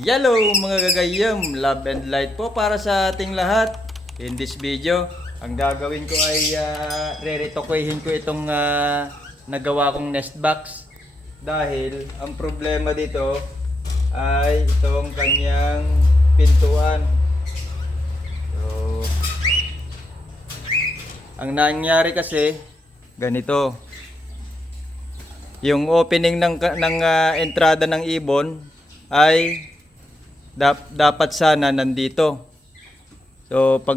Hello mga gagayam, love and light po para sa ating lahat. In this video, ang gagawin ko ay re-retoquehin ko itong nagawa kong nest box. Dahil ang problema dito ay itong kanyang pintuan. So, ang nangyari kasi ganito. Yung opening ng entrada ng ibon ay dapat sana nandito. So pag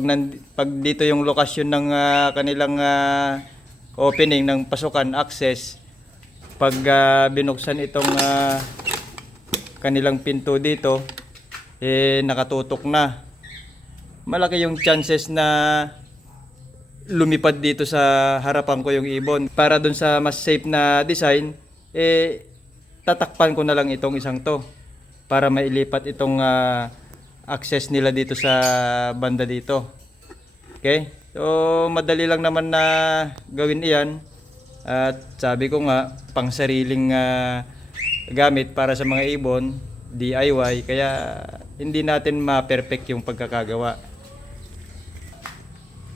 dito yung lokasyon ng kanilang opening ng pasukan access, pag binuksan itong kanilang pinto dito, nakatutok na. Malaki yung chances na lumipad dito sa harapan ko yung ibon. Para dun sa mas safe na design, tatakpan ko na lang itong isang to para mailipat itong access nila dito sa banda dito. Okay? So madali lang naman na gawin iyan. At sabi ko nga, pang sariling gamit para sa mga ibon, DIY, kaya hindi natin ma-perfect yung pagkakagawa.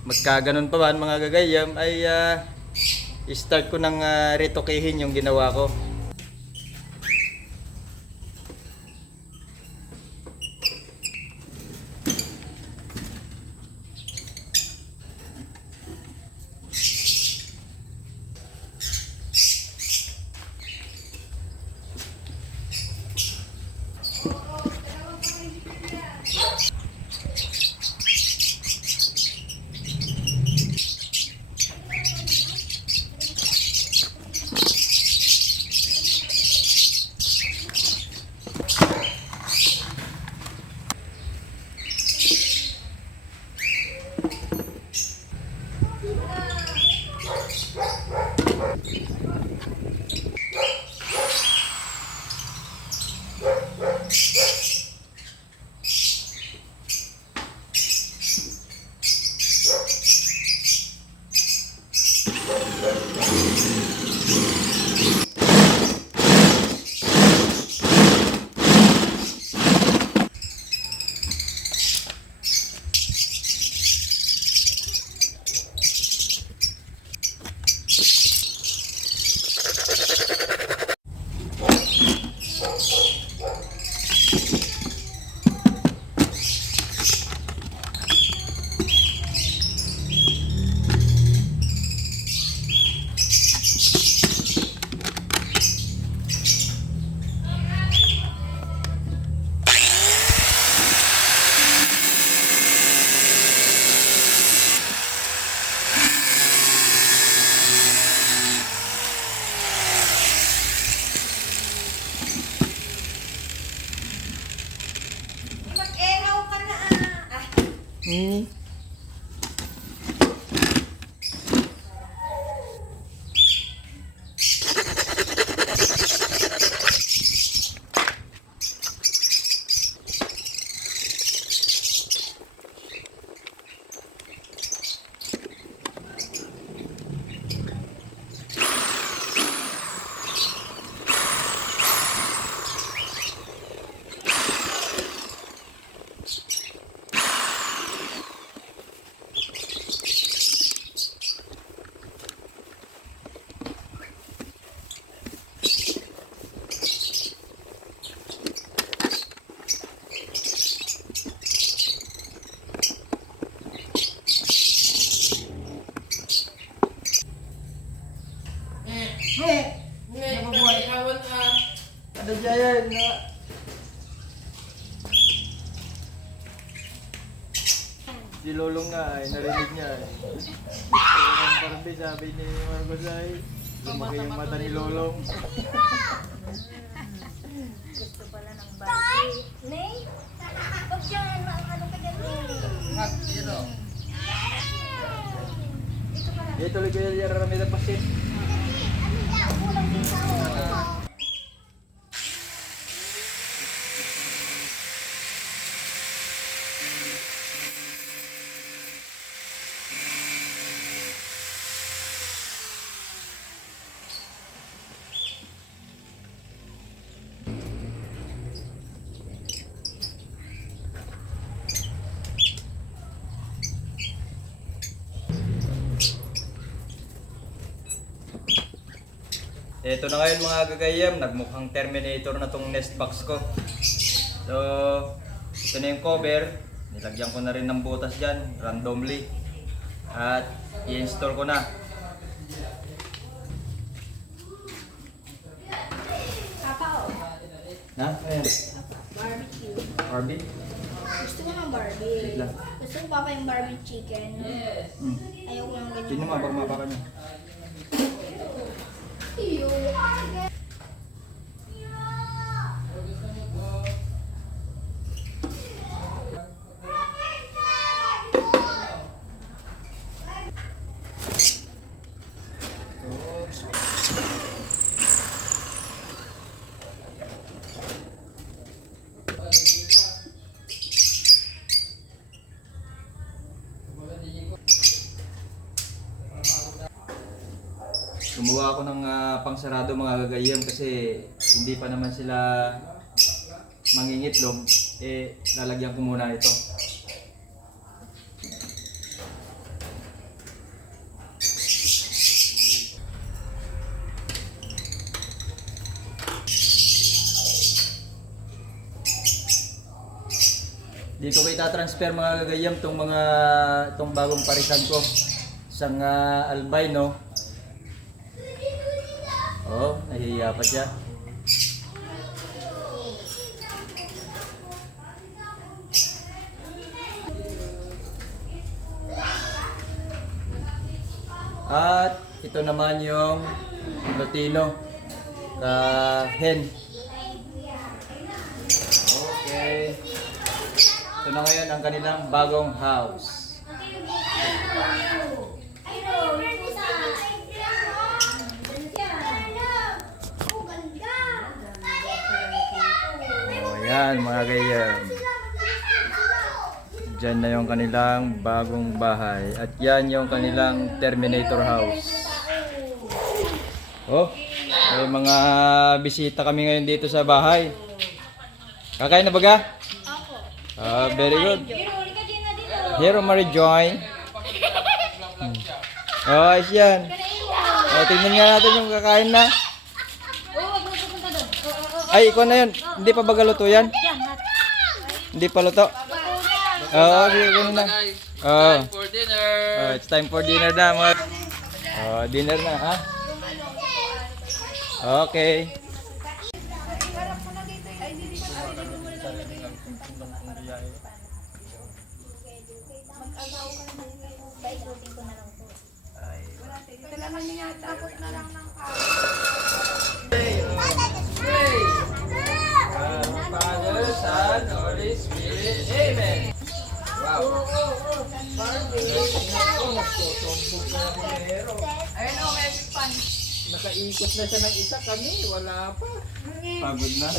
Magkaganon pa man mga gagayam ay start ko ng retoquehin yung ginawa ko. Mag-ehaw ka na Ada jaya na. Si Lolong nga ay narinig niya ay. Ang parbi sabi ni Marcos ay lumaki yung mata ni Lolong. Gusto pala ng bagay. Nay, huwag dyan. Ano ka dyan, Nay? Tuloy ko yung ramida pasit. Kulang din sa Ito na ngayon mga gagayam, nagmukhang Terminator na tong nest box ko. So, ito na yung cover. Nilagyan ko na rin ng butas dyan, randomly. At i-install ko na. Kakao. Na? Ayan. Barbecue. Barbie? Gusto ko ng Barbie. Wait lang. Gusto ko pa yung Barbie chicken. Ayoko lang ganyan. Sino mabagmaba ka niya? Gumawa ako ng pangsarado mga gagayam kasi hindi pa naman sila mangingitlog, eh lalagyan ko muna ito. Dito ko itatransfer mga gagayam tong bagong parisan ko. Isang albino. Oh, nahihiya pa siya. At ito naman yung Lutino hen. Okay. Ito na ngayon ang kanilang bagong house. Yan mga gayam. Diyan na yung kanilang bagong bahay. At yan yung kanilang Terminator house. Oh, may mga bisita kami ngayon dito sa bahay. Kakain na baga? Ako. Very good. Pero uli ka din na dito. Hero Mary Joy. Oh, ayos yan. Tingnan nga natin yung kakain na. Oo, wag mo pupunta doon. Ay, ikaw na yun. Hindi pa baga luto yan? Yan, Hindi pa luto. Oo, sige, ganun na. Oh. For dinner. It's time for dinner na mga. Oh, dinner na ha. Okay. Father, Son, Holy Spirit. Amen. Wow. Ayun o, may pan. Nakaikot na siya ng isa kami. Wala pa. Pagod na.